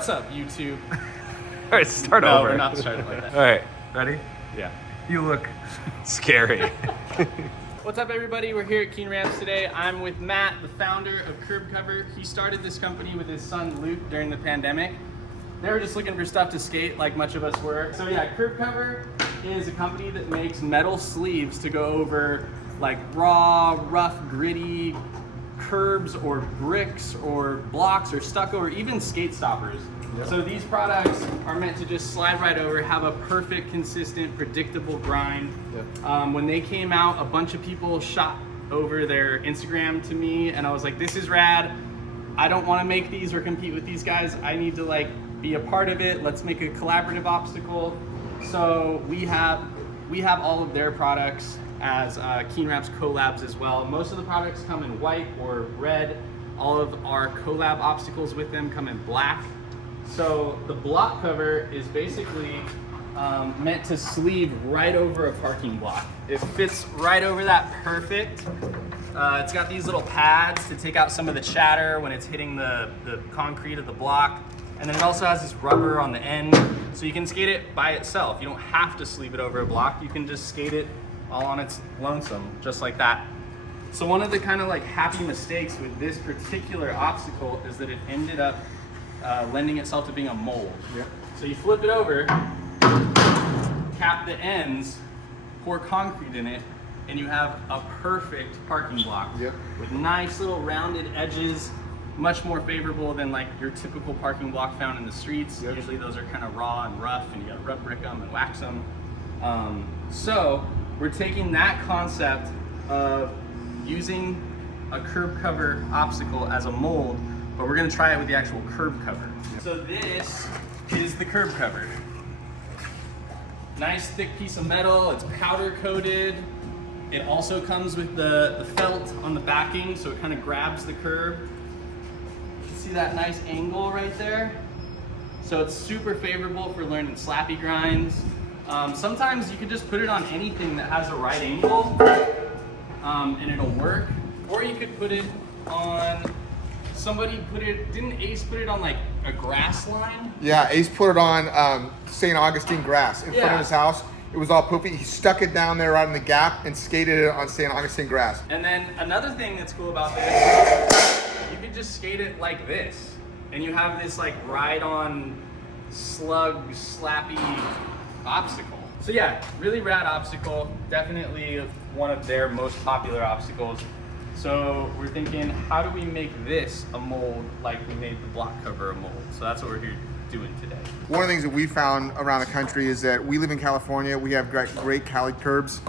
What's up, YouTube? All right, start No, over. we're not starting like that. All right, ready? Yeah. You look scary. What's up, everybody? We're here at Keen Ramps today. I'm with Matt, the founder of Curb Cover. He started this company with his son Luke during the pandemic. They were just looking for stuff to skate, like much of us were. So yeah, Curb Cover is a company that makes metal sleeves to go over like raw, rough, gritty curbs or bricks or blocks or stucco or even skate stoppers. Yep. So these products are meant to just slide right over, have a perfect, consistent, predictable grind. Yep. When they came out, a bunch of people shot over their Instagram to me and I was like, this is rad. I don't want to make these or compete with these guys. I need to like be a part of it. Let's make a collaborative obstacle. So we have all of their products as Keen Ramps collabs as well. Most of the products come in white or red. All of our collab obstacles with them come in black. So the block cover is basically meant to sleeve right over a parking block. It fits right over that perfect. It's got these little pads to take out some of the chatter when it's hitting the concrete of the block. And then it also has this rubber on the end, so you can skate it by itself. You don't have to sleeve it over a block. You can just skate it all on its lonesome, just like that. So one of the kind of like happy mistakes with this particular obstacle is that it ended up lending itself to being a mold. Yep. So you flip it over, cap the ends, pour concrete in it, and you have a perfect parking block. Yep. With nice little rounded edges, much more favorable than like your typical parking block found in the streets. Yep. Usually those are kind of raw and rough and you gotta rub brick them and wax them. So we're taking that concept of using a curb cover obstacle as a mold, but we're gonna try it with the actual curb cover. Yep. So this is the curb cover. Nice thick piece of metal, it's powder coated. It also comes with the felt on the backing, so it kind of grabs the curb. See that nice angle right there? So it's super favorable for learning slappy grinds. Sometimes you could just put it on anything that has a right angle and it'll work. Or you could put it on, didn't Ace put it on like a grass line? Yeah, Ace put it on St. Augustine grass in front of his house. It was all poopy. He stuck it down there right in the gap and skated it on St. Augustine grass. And then another thing that's cool about this, you could just skate it like this. And you have this like ride-on slug, slappy obstacle. So yeah, really rad obstacle. Definitely one of their most popular obstacles. So we're thinking, how do we make this a mold like we made the block cover a mold? So that's what we're here doing today. One of the things that we found around the country is that we live in California. We have great Cali curbs.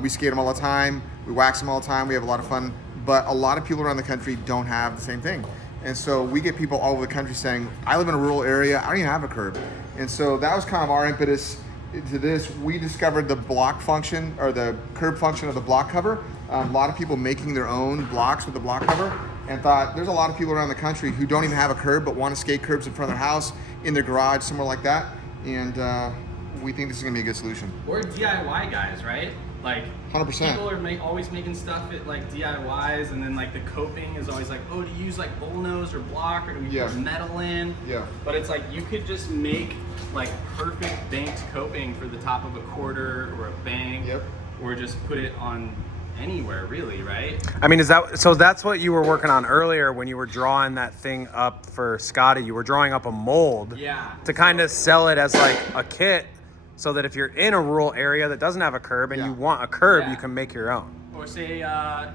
We skate them all the time. We wax them all the time. We have a lot of fun. But a lot of people around the country don't have the same thing. And so we get people all over the country saying, I live in a rural area, I don't even have a curb. And so that was kind of our impetus to this. We discovered the block function or the curb function of the block cover. A lot of people making their own blocks with the block cover, and thought there's a lot of people around the country who don't even have a curb but want to skate curbs in front of their house, in their garage, somewhere like that. And we think this is gonna be a good solution. Or DIY guys, right? Like 100%. People are always making stuff at like DIYs, and then like the coping is always like, oh, do you use like bullnose or block, or do we put metal in? Yeah. But it's like you could just make like perfect banked coping for the top of a quarter or a bank, or just put it on anywhere, really, right? I mean, so that's what you were working on earlier when you were drawing that thing up for Scotty. You were drawing up a mold to kind of sell it as like a kit, so that if you're in a rural area that doesn't have a curb and you want a curb, you can make your own. Or say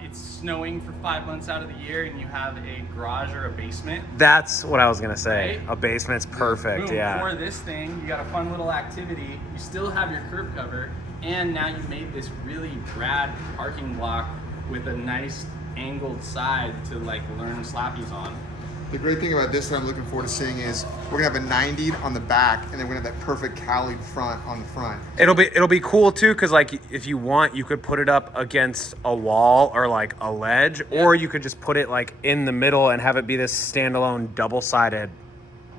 it's snowing for 5 months out of the year and you have a garage or a basement. That's what I was gonna say. Right? A basement's perfect. Boom, for this thing, you got a fun little activity. You still have your curb cover, and now you made this really rad parking block with a nice angled side to like learn slappies on. The great thing about this that I'm looking forward to seeing is we're gonna have a 90 on the back, and then we're gonna have that perfect calied front on the front. It'll be cool too, because like if you want, you could put it up against a wall or like a ledge, or you could just put it like in the middle and have it be this standalone double-sided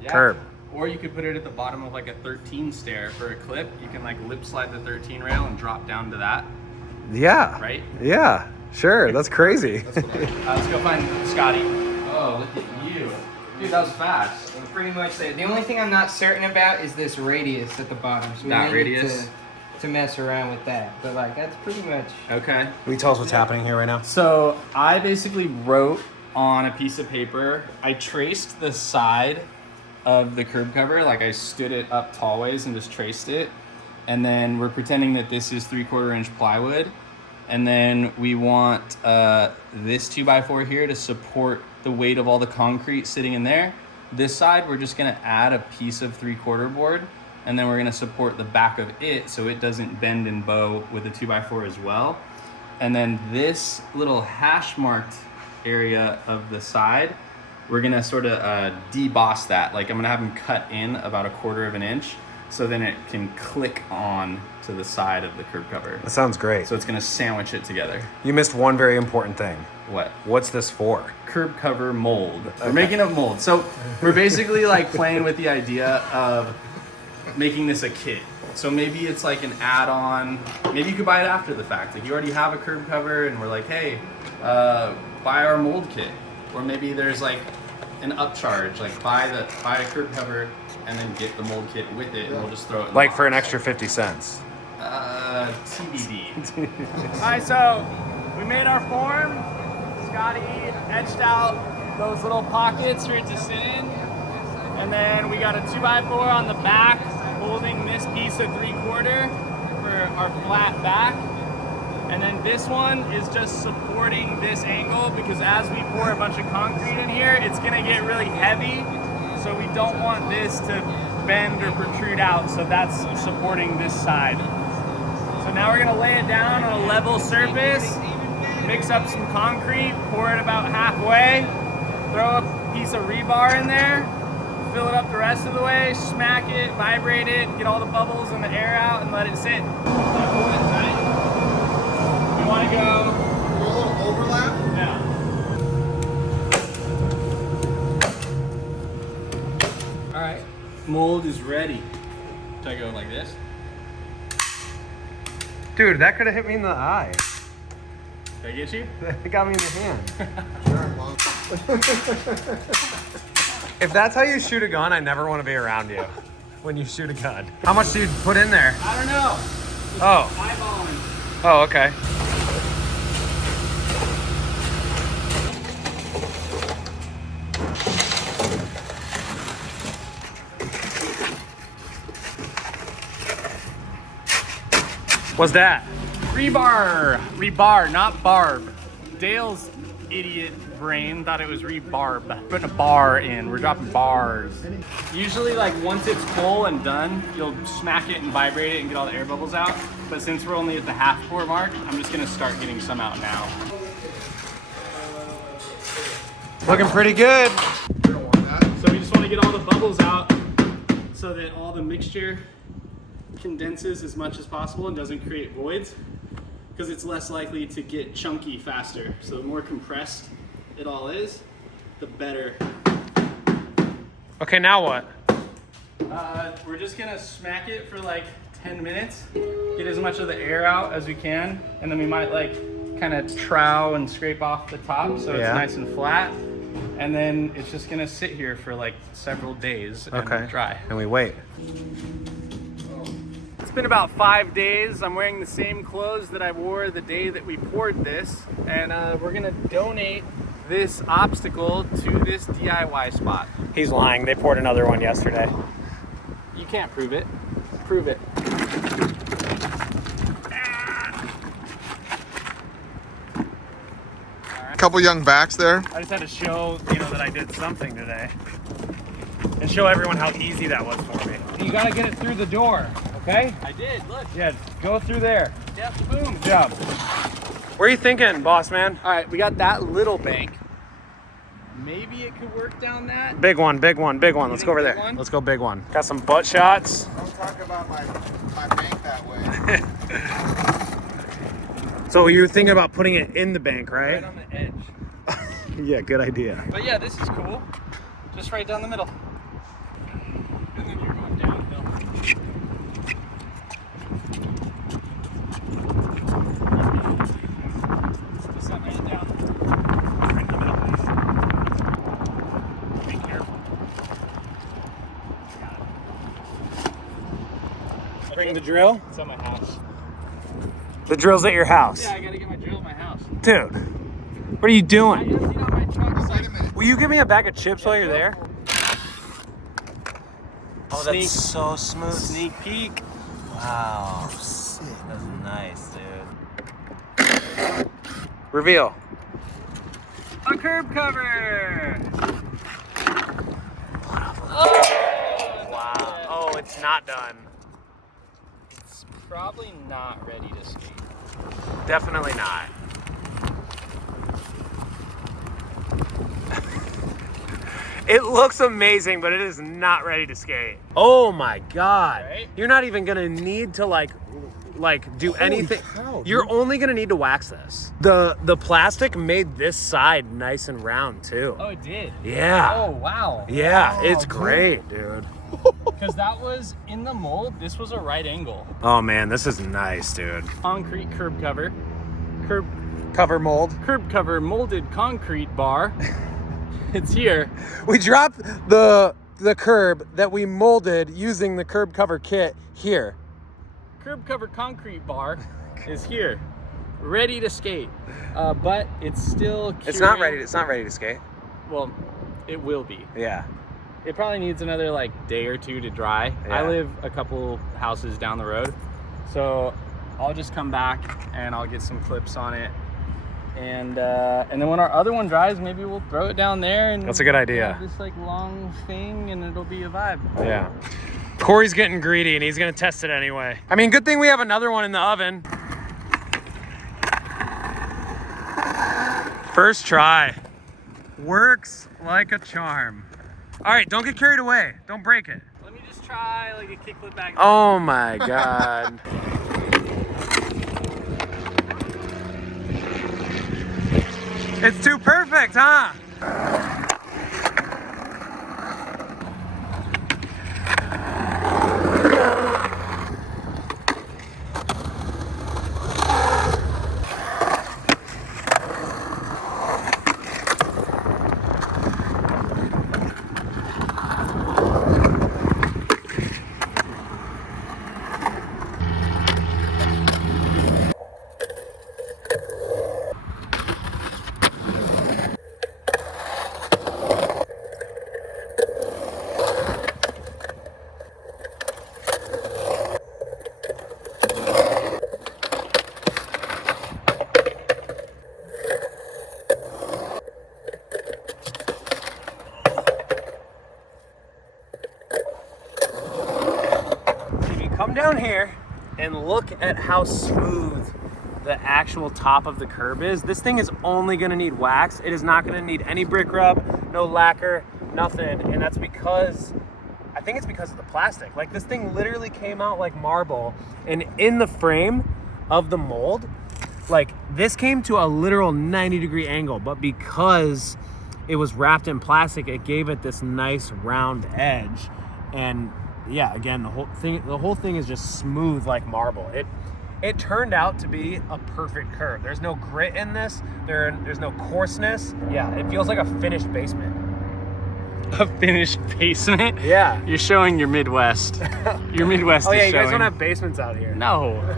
curb. Or you could put it at the bottom of like a 13 stair for a clip. You can like lip slide the 13 rail and drop down to that. Yeah. Right? Yeah. Sure. That's crazy. That's what let's go find Scotty. Oh, look at you. Dude, that was fast. We're pretty much there. The only thing I'm not certain about is this radius at the bottom. So we That may need radius? to mess around with that. But like that's pretty much. Okay. Will you tell us what's happening here right now? So I basically wrote on a piece of paper, I traced the side of the curb cover, like I stood it up tall ways and just traced it. And then we're pretending that this is 3/4 inch plywood. And then we want this 2x4 here to support the weight of all the concrete sitting in there. This side, we're just gonna add a piece of 3/4 board, and then we're gonna support the back of it so it doesn't bend and bow with the 2x4 as well. And then this little hash marked area of the side, we're gonna sort of deboss that. Like I'm gonna have them cut in about 1/4 inch, so then it can click on to the side of the curb cover. That sounds great. So it's gonna sandwich it together. You missed one very important thing. What? What's this for? Curb cover mold. We're making a mold. So we're basically like playing with the idea of making this a kit. So maybe it's like an add-on. Maybe you could buy it after the fact. Like you already have a curb cover and we're like, hey, buy our mold kit. Or maybe there's like an upcharge, like buy a curb cover and then get the mold kit with it, and we'll just throw it in Like the for an box. extra 50 cents. TBD. All right, so we made our form. Scotty etched out those little pockets for it to sit in. And then we got a 2x4 on the back holding this piece of 3/4 for our flat back. And then this one is just supporting this angle because as we pour a bunch of concrete in here, it's gonna get really heavy. So we don't want this to bend or protrude out. So that's supporting this side. So now we're gonna lay it down on a level surface, mix up some concrete, pour it about halfway, throw a piece of rebar in there, fill it up the rest of the way, smack it, vibrate it, get all the bubbles and the air out and let it sit. We wanna go. A little overlap. Yeah. All right, mold is ready. Should I go like this? Dude, that could have hit me in the eye. Did I get you? It got me in the hand. If that's how you shoot a gun, I never want to be around you when you shoot a gun. How much do you put in there? I don't know. Oh. Eyeballing. Oh, okay. What's that? Rebar, not barb. Dale's idiot brain thought it was rebarb. Putting a bar in, we're dropping bars. Usually like once it's full and done, you'll smack it and vibrate it and get all the air bubbles out. But since we're only at the half pour mark, I'm just gonna start getting some out now. Looking pretty good. We don't want that. So we just wanna get all the bubbles out so that all the mixture condenses as much as possible and doesn't create voids, because it's less likely to get chunky faster. So the more compressed it all is, the better. Okay, now what? We're just gonna smack it for like 10 minutes, get as much of the air out as we can, and then we might like kind of trowel and scrape off the top so it's Yeah. nice and flat. And then it's just gonna sit here for like several days and Okay. dry. And we wait. It's been about 5 days. I'm wearing the same clothes that I wore the day that we poured this, and we're gonna donate this obstacle to this DIY spot. He's lying. They poured another one yesterday. You can't prove it. Prove it. Couple young backs there. I just had to show, that I did something today. And show everyone how easy that was for me. You gotta get it through the door, okay? I did, look. Yeah, go through there. Yep, boom. Good job. Where are you thinking, boss man? All right, we got that little bank. Maybe it could work down that. Big one, big one, big one. Let's go over big there. one? Let's go big one. Got some butt shots. Don't talk about my bank that way. So you're thinking about putting it in the bank, right? Right on the edge. Yeah, good idea. But yeah, this is cool. Just right down the middle. And then you're going downhill. Just let me down. Right in the middle. Be careful. Bring the drill? It's at my house. The drill's at your house. Yeah, I gotta get my drill at my house. Dude, what are you I doing? emptied out my truck. So I Will you give me a bag of chips while you're there? Oh, Sneak- that's so smooth. Sneak peek. Wow. That's nice, dude. Reveal. A curb cover. Wow. Oh, it's not done. It's probably not ready to skate. Definitely not. It looks amazing, but it is not ready to skate. Oh my God. Right? You're not even gonna need to like do anything. cow, You're only gonna need to wax this. The plastic made this side nice and round too. Oh, it did. Yeah. Oh, wow. Yeah, it's dude. great, dude. Because that was in the mold. This was a right angle. Oh man, this is nice, dude. Concrete curb cover. Cover mold. Curb cover molded concrete bar. It's here. We dropped the curb that we molded using the curb cover kit here. Curb cover concrete bar is here, ready to skate. But it's still. It's not curing. ready. It's not ready to skate. Well, it will be. Yeah. It probably needs another like day or two to dry. Yeah. I live a couple houses down the road, so I'll just come back and I'll get some clips on it. And then when our other one dries, maybe we'll throw it down there and That's a good idea. have this like long thing, and it'll be a vibe. Yeah. Corey's getting greedy and he's gonna test it anyway. I mean, good thing we have another one in the oven. First try. Works like a charm. All right, don't get carried away. Don't break it. Let me just try like a kickflip back. Oh my God. It's too perfect, huh? Come down here and look at how smooth the actual top of the curb is. This thing is only gonna need wax. It is not gonna need any brick rub, no lacquer, nothing. And that's because, I think it's because of the plastic. Like this thing literally came out like marble, and in the frame of the mold, like this came to a literal 90-degree angle, but because it was wrapped in plastic, it gave it this nice round edge. And yeah, again, the whole thing is just smooth like marble. It turned out to be a perfect curve. There's no grit in this. There's no coarseness. Yeah, it feels like a finished basement. A finished basement. Yeah. You're showing your Midwest. Your Midwest Oh yeah, is you guys showing. don't have basements out here. No.